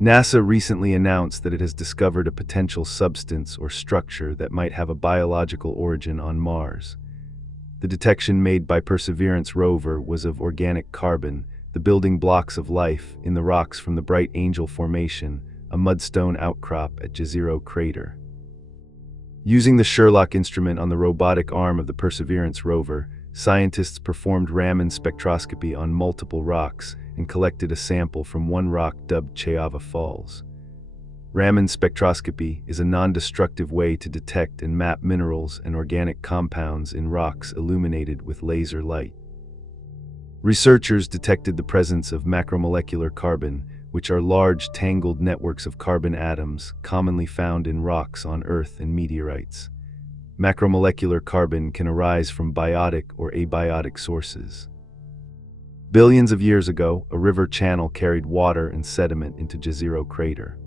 NASA recently announced that it has discovered a potential substance or structure that might have a biological origin on Mars. The detection made by Perseverance rover was of organic carbon, the building blocks of life, in the rocks from the Bright Angel Formation, a mudstone outcrop at Jezero Crater. Using the Sherlock instrument on the robotic arm of the Perseverance rover, scientists performed Raman spectroscopy on multiple rocks and collected a sample from one rock dubbed Chayava Falls. Raman spectroscopy is a non-destructive way to detect and map minerals and organic compounds in rocks illuminated with laser light. Researchers detected the presence of macromolecular carbon, which are large tangled networks of carbon atoms commonly found in rocks on Earth and meteorites. Macromolecular carbon can arise from biotic or abiotic sources. Billions of years ago, a river channel carried water and sediment into Jezero Crater.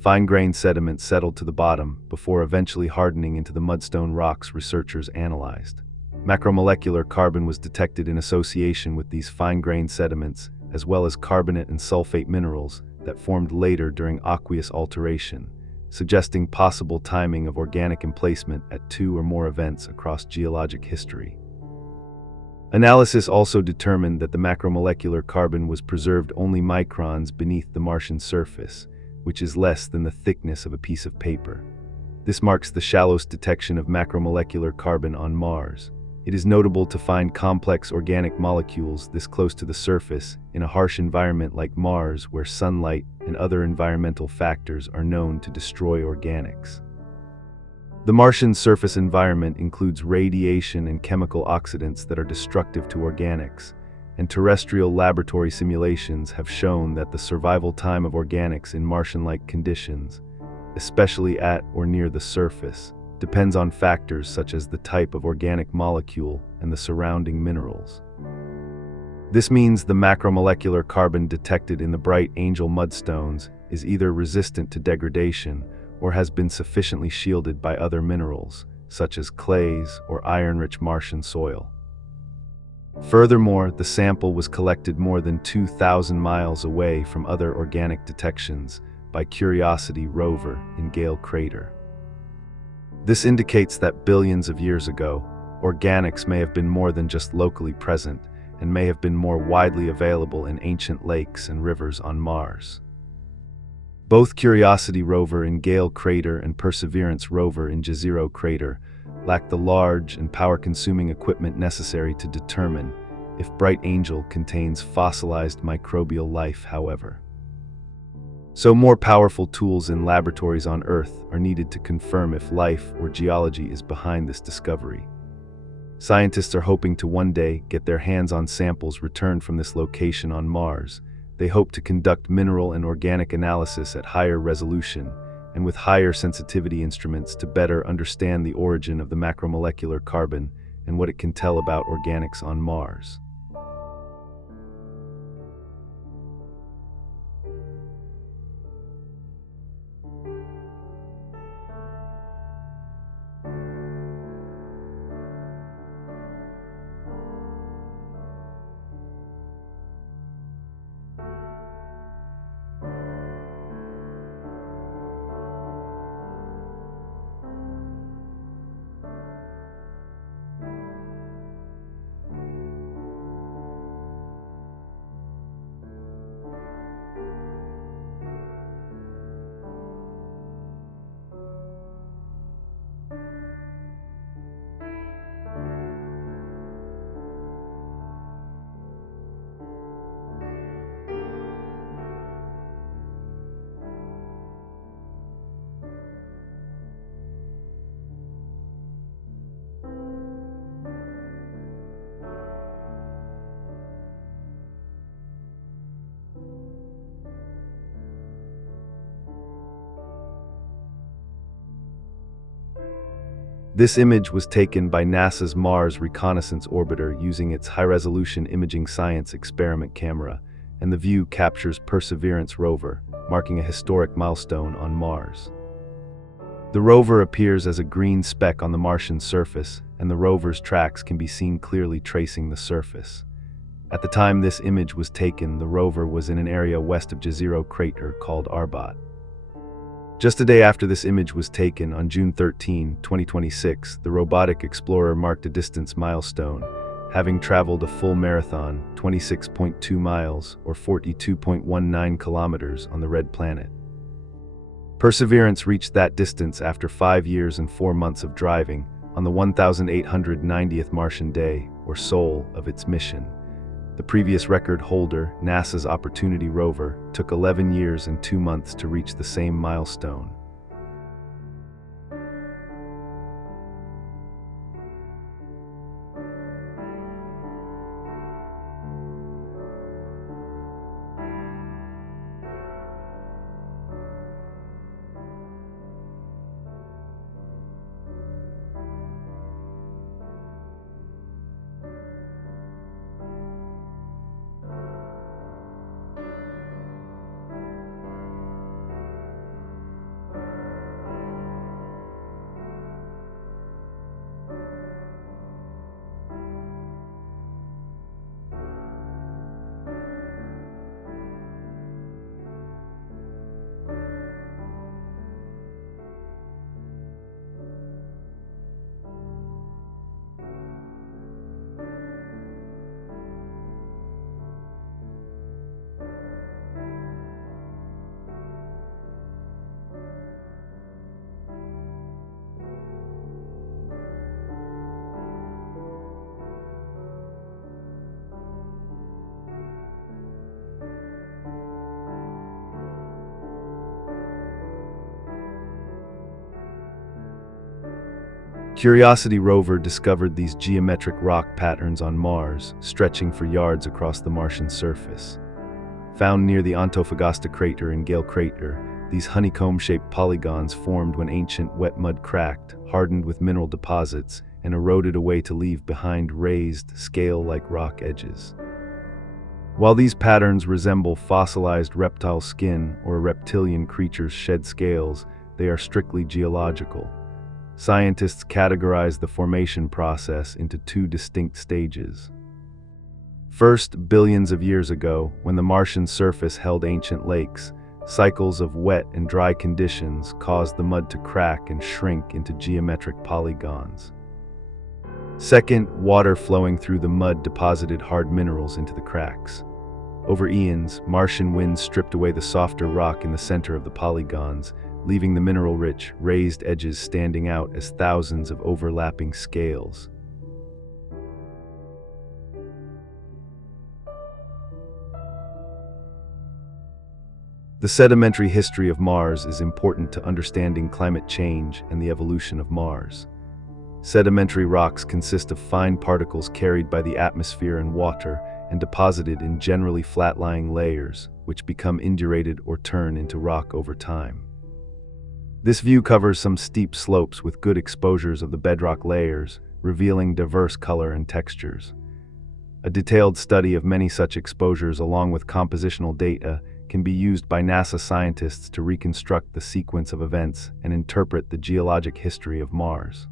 Fine-grained sediment settled to the bottom before eventually hardening into the mudstone rocks researchers analyzed. Macromolecular carbon was detected in association with these fine-grained sediments, as well as carbonate and sulfate minerals that formed later during aqueous alteration, suggesting possible timing of organic emplacement at two or more events across geologic history. Analysis also determined that the macromolecular carbon was preserved only microns beneath the Martian surface, which is less than the thickness of a piece of paper. This marks the shallowest detection of macromolecular carbon on Mars. It is notable to find complex organic molecules this close to the surface in a harsh environment like Mars, where sunlight and other environmental factors are known to destroy organics. The Martian surface environment includes radiation and chemical oxidants that are destructive to organics, and terrestrial laboratory simulations have shown that the survival time of organics in Martian-like conditions, especially at or near the surface, depends on factors such as the type of organic molecule and the surrounding minerals. This means the macromolecular carbon detected in the Bright Angel mudstones is either resistant to degradation or has been sufficiently shielded by other minerals, such as clays or iron-rich Martian soil. Furthermore, the sample was collected more than 2,000 miles away from other organic detections by Curiosity rover in Gale Crater. This indicates that billions of years ago, organics may have been more than just locally present and may have been more widely available in ancient lakes and rivers on Mars. Both Curiosity rover in Gale Crater and Perseverance rover in Jezero Crater lack the large and power-consuming equipment necessary to determine if Bright Angel contains fossilized microbial life, however. So more powerful tools in laboratories on Earth are needed to confirm if life or geology is behind this discovery. Scientists are hoping to one day get their hands on samples returned from this location on Mars. They hope to conduct mineral and organic analysis at higher resolution and with higher sensitivity instruments to better understand the origin of the macromolecular carbon and what it can tell about organics on Mars. This image was taken by NASA's Mars Reconnaissance Orbiter using its high-resolution imaging science experiment camera, and the view captures Perseverance rover, marking a historic milestone on Mars. The rover appears as a green speck on the Martian surface, and the rover's tracks can be seen clearly tracing the surface. At the time this image was taken, the rover was in an area west of Jezero crater called Arbat. Just a day after this image was taken, on June 13, 2026, the robotic explorer marked a distance milestone, having traveled a full marathon, 26.2 miles, or 42.19 kilometers, on the red planet. Perseverance reached that distance after 5 years and 4 months of driving, on the 1890th Martian day, or SOL, of its mission. The previous record holder, NASA's Opportunity rover, took 11 years and 2 months to reach the same milestone. Curiosity rover discovered these geometric rock patterns on Mars, stretching for yards across the Martian surface. Found near the Antofagasta crater and Gale crater, these honeycomb-shaped polygons formed when ancient wet mud cracked, hardened with mineral deposits, and eroded away to leave behind raised, scale-like rock edges. While these patterns resemble fossilized reptile skin or a reptilian creature's shed scales, they are strictly geological. Scientists categorize the formation process into 2 distinct stages. First, billions of years ago, when the Martian surface held ancient lakes, cycles of wet and dry conditions caused the mud to crack and shrink into geometric polygons. Second, water flowing through the mud deposited hard minerals into the cracks. Over eons, Martian winds stripped away the softer rock in the center of the polygons, leaving the mineral-rich, raised edges standing out as thousands of overlapping scales. The sedimentary history of Mars is important to understanding climate change and the evolution of Mars. Sedimentary rocks consist of fine particles carried by the atmosphere and water and deposited in generally flat-lying layers, which become indurated or turn into rock over time. This view covers some steep slopes with good exposures of the bedrock layers, revealing diverse color and textures. A detailed study of many such exposures along with compositional data can be used by NASA scientists to reconstruct the sequence of events and interpret the geologic history of Mars.